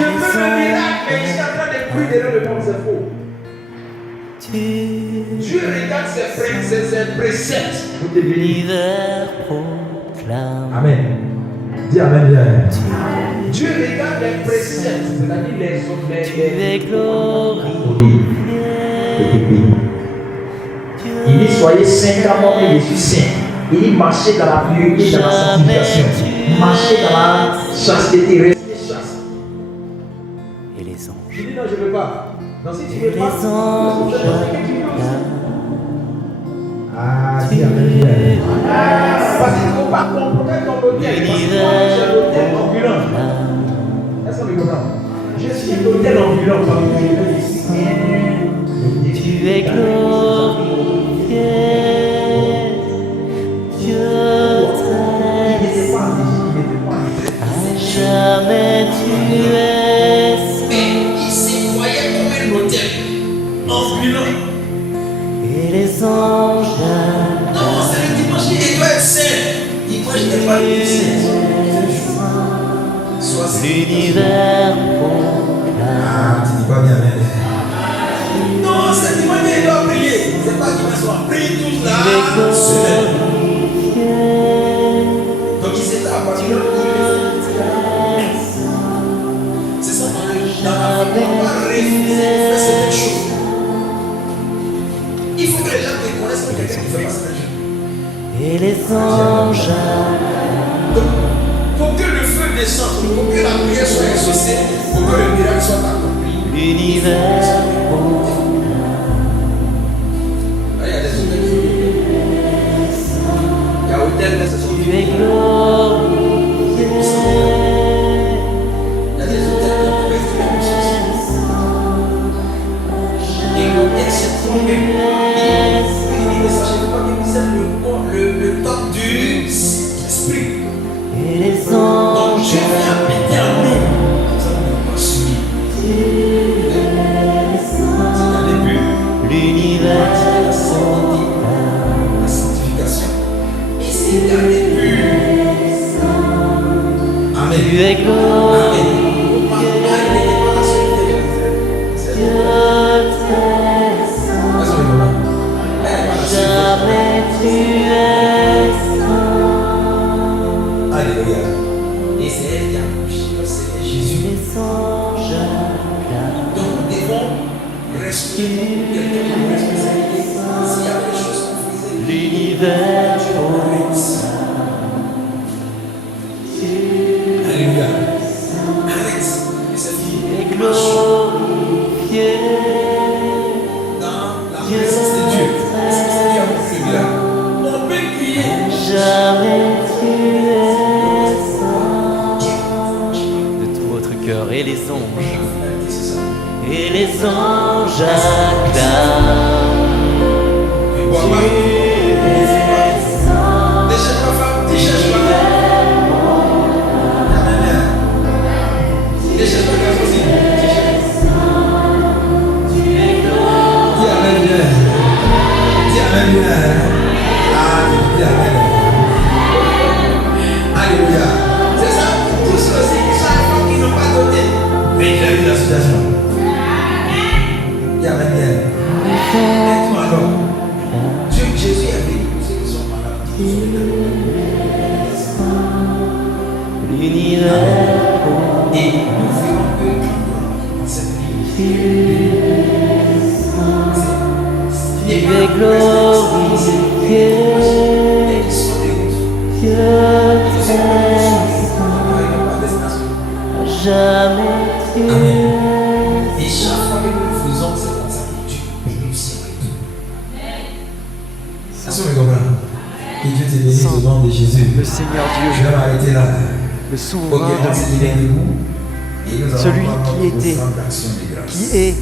Je veux le miracle, mais il est en train de prier de répondre, c'est faux. Dieu regarde ses préceptes pour te bénir. Amen. Dis Amen bien. Dieu regarde les préceptes, c'est-à-dire les glorifiés. Il dit soyez saints car moi je suis saint. Il dit marchez dans la pureté, dans la sanctification. Marchez dans la chasteté, restez chaste. Et les anges. Je dis non, je ne veux pas. Non, si tu ne veux pas, tu veux que tu veux aussi. Ah, dis Amen bien. Parce qu'il ne faut pas compromettre ton hôtel. Parce que moi, j'ai l'hôtel ambulant. Est-ce qu'on me comprend? Je suis l'hôtel ambulant parce que je veux ici. Tu es glorifié, Dieu t'aime, à jamais tu es saint. Mais il se voyait comme un hôtel ambulant. Et les anges non, c'est le dimanche, il doit être saint. Il doit être pas le saint. l'univers ah, tu dis pas bien, mais... non, c'est dimanche, il doit prier. C'est pas dimanche soir. Prie tous là. Donc il s'est appartenu de c'est ça, dans la vie, on va refuser de faire cette chose. Il faut que les gens te connaissent que quelqu'un qui fait pas cette chose. et les anges. Donc, pour que le feu descende, pour que la prière soit exaucée, pour que le miracle soit accompli, L'univers. là, il y a des hôtels. Il y a hôtel, mais c'est Tu es glorifié, il y a des hôtels qui ont fait la puissance. Et l'hôtel s'est trompé. Il ne sachez pas que vous êtes le top du esprit. et les Donc anges. Dieu vient habiter en nous. Ça ne peut pas suivre. C'est le début. L'univers. La sanctification. Et c'est le début. Amen. Tu es glorifié, Amen. Papa, il n'était pas la seule. Dieu t'aime, Est-ce que vous comprenez? Elle n'est pas la seule. jamais tu es saint. Alléluia. Et c'est elle qui a couché le Seigneur Jésus. Les anges acclament. Donc nous devons rester quelqu'un de nos responsabilités. S'il y a des choses qu'on faisait, L'univers. alléluia. Arrête. Et cette fille Et marche glorifié, dans la présence de Dieu. La présence de Dieu a beaucoup de miracle. On peut crier. jamais tu es saint. De tout votre cœur, et les anges. C'est ça. Et les anges acclament. Voilà. Déchire ma femme, déchire ma femme. Déchire ma femme aussi. Dis Amen bien. Dis Amen bien. Dis Amen. Alléluia. C'est ça, tous ceux-ci qui sont les femmes qui n'ont pas donné. Mais il a eu la situation. Dis Amen bien. Dites-moi alors. Dieu, Jésus est venu pour ceux qui sont malades. L'univers. Et nous verrons que cette vie Tu es glorifié, Dieu t'aime, jamais tu et chaque fois que nous le faisons, c'est comme ça que Dieu bénit aussi. Est-ce que vous comprenez? Que Dieu te bénisse au nom de Jésus. le Seigneur Je Dieu, vais m'arrêter là. le Ok, souverain on de s'est l'univers, debout. Et nous allons celui prendre qui notre était, centre d'action de grâce. qui est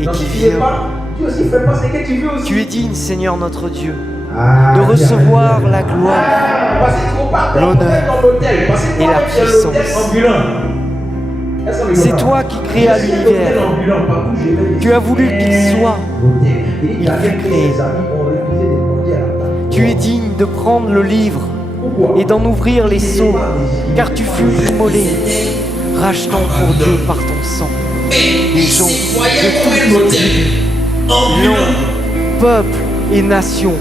et Donc, qui si tu n'es vient. pas, Dieu aussi fait pas ce que tu veux aussi. Tu es digne, Seigneur notre Dieu, Ah, de dis recevoir Amen. la gloire, Parce qu'il ne faut pas l'honneur compromettre ton hôtel. Parce que et la toi, tu es l'hôtel puissance. ambulant. Est-ce qu'on me C'est comprend? toi qui créas Je suis l'univers. l'hôtel ambulant, partout où je vais, Tu as voulu qu'il soit. Il Il a fut fait que créé. ses amis ont refusé de conduire à la table. Tu es digne de prendre le livre Pourquoi? et d'en ouvrir les seaux, car tu fus immolé, rachetant pour Dieu par ton sang Et des il gens s'y voyait de comme un toutes hôtel ambulant. langues, peuples et nations.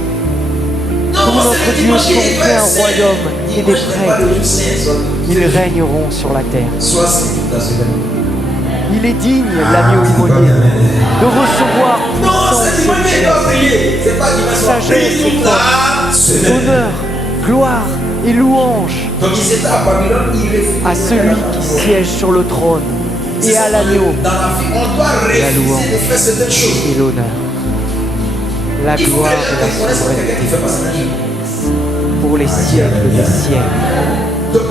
Non, Pour c'est notre le Dieu dimanche sont qui est fait un saint. royaume et des Dimanche n'est pas le prêtres. jour saint, Ils régneront sur la terre. soit c'est toute la semaine. Il est digne, l'agneau immolé, de recevoir Non, puissance c'est dimanche et qui doit prier. C'est pas dimanche soir. Sagesse Prie et toute force. la semaine. honneur, gloire et louange Donc ils étaient à Babylone, ils réfugiaient à celui qui siège sur le trône C'est et ça, à l'agneau dans la vie, on doit La louange. refuser de faire certaines choses. et l'honneur, la Il faut que gloire quelqu'un et la reconnaisse que quelqu'un qui souveraineté fait pas certaines choses. pour les siècles des siècles. Donc,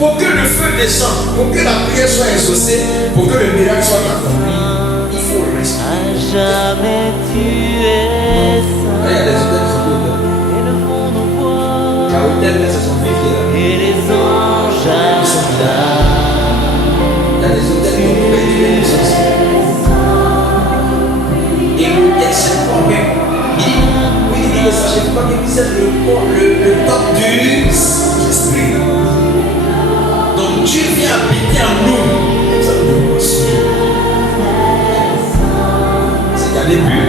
pour que le feu descende, pour que la prière soit exaucée, pour que le miracle soit accompli, il faut rester. À jamais tu es saint, Il y a des hôtels qui sont hôtels. élevons nos voix, Il y a hôtel, mais ce sont viviers là. et les anges Ils sont là. Il y a des hôtels qui ont tuer les sorciers. Et l'hôtel, c'est quoi même? Il dit, oui, il ne sachez pas que c'est le top du esprit. Donc Dieu vient habiter en nous. Ça nous reçoit. C'est qu'à début,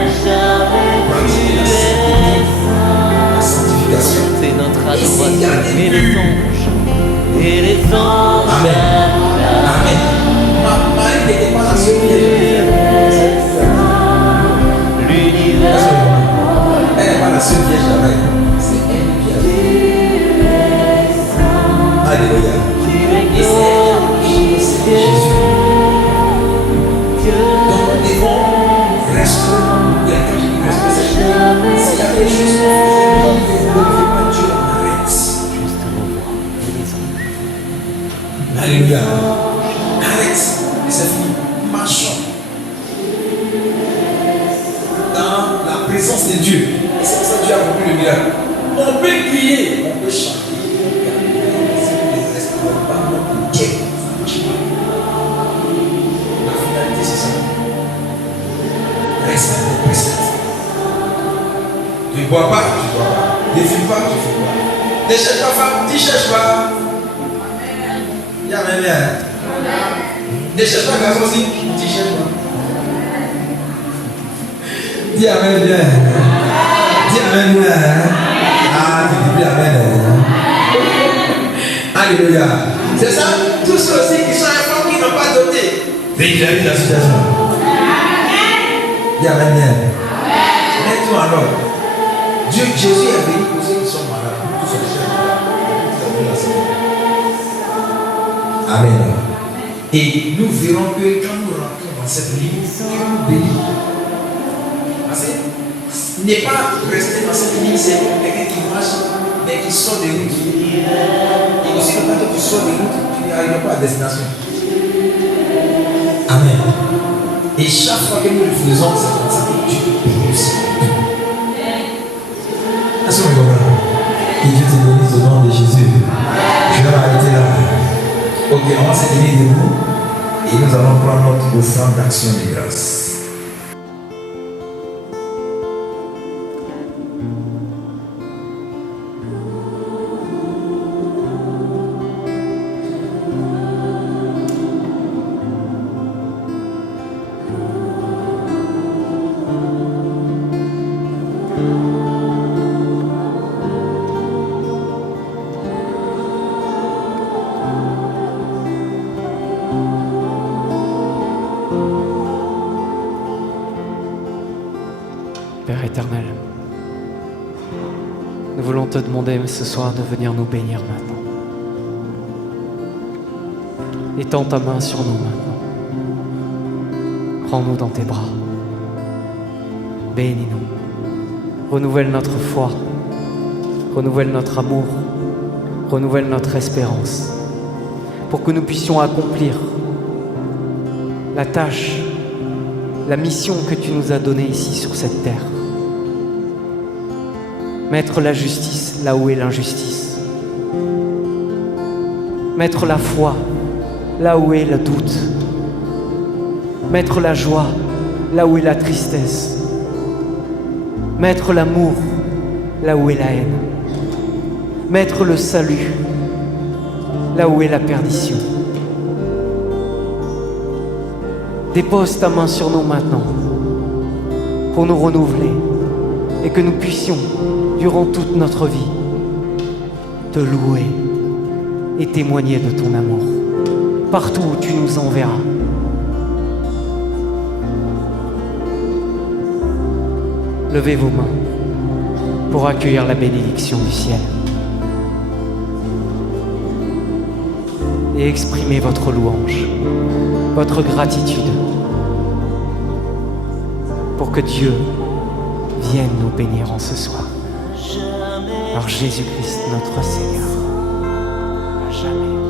la sanctification. c'est notre adoration, et les anges Amen. Marie n'était pas la seule qui est l'univers. Elle n'est pas la seule vierge d'Amen. C'est elle qui a. Alléluia. Et c'est elle qui a Jésus. Donc nous devons rester. Quelqu'un qui reste. S'il y a quelque chose qu'on ne fait pas, Dieu arrête. Alléluia. Arrête. Et c'est fini. Marchons dans la présence de Dieu. Et c'est pour ça que Dieu a accompli le miracle. On peut crier, on peut chanter. Si on ne reste pas dans Dieu, ça ne marche pas. La finalité, c'est ça. Respecte les préceptes. Tu ne bois pas, tu ne bois pas. Ne fume pas, tu ne fumes pas. Ne cherche pas femme, tu ne cherches pas. Il y a même bien. Ne cherche pas garçon aussi, tu ne cherches pas. Dis amen bien. Dis amen bien. Ah, tu dis bien amen. Alléluia. C'est ça, tous ceux aussi qui sont enfants qui n'ont pas doté. Régulariser la situation. Dis amen bien. Mets-toi en ordre. Dieu, Jésus est venu pour ceux qui sont malades. Tous ceux qui sont malades. Amen. Et nous verrons que quand nous rentrons dans cette ligne, Dieu nous bénit. Parce que ce n'est pas rester dans cette ligne, c'est quelqu'un qui marche, mais qui sort des routes. Et aussi, le temps que tu sors des routes, tu n'arrives pas à destination. Amen. Et chaque fois que nous le faisons, c'est comme ça que Dieu bénit aussi. Est-ce que vous comprenez? Que Dieu te bénisse au nom de Jésus. Je vais m'arrêter là. Ok, on va se tenir debout et nous allons prendre notre offrande d'action de grâce. Père éternel, nous voulons te demander ce soir de venir nous bénir maintenant. Étends ta main sur nous maintenant. Prends-nous dans tes bras. Bénis-nous. Renouvelle notre foi. Renouvelle notre amour. Renouvelle notre espérance. Pour que nous puissions accomplir la tâche, la mission que tu nous as donnée ici sur cette terre. Mettre la justice là où est l'injustice. Mettre la foi là où est le doute. Mettre la joie là où est la tristesse. Mettre l'amour là où est la haine. Mettre le salut là où est la perdition. Dépose ta main sur nous maintenant pour nous renouveler et que nous puissions, durant toute notre vie, te louer et témoigner de ton amour partout où tu nous enverras. Levez vos mains pour accueillir la bénédiction du ciel et exprimez votre louange, votre gratitude pour que Dieu vienne nous bénir en ce soir. Par Jésus-Christ notre Seigneur, à jamais.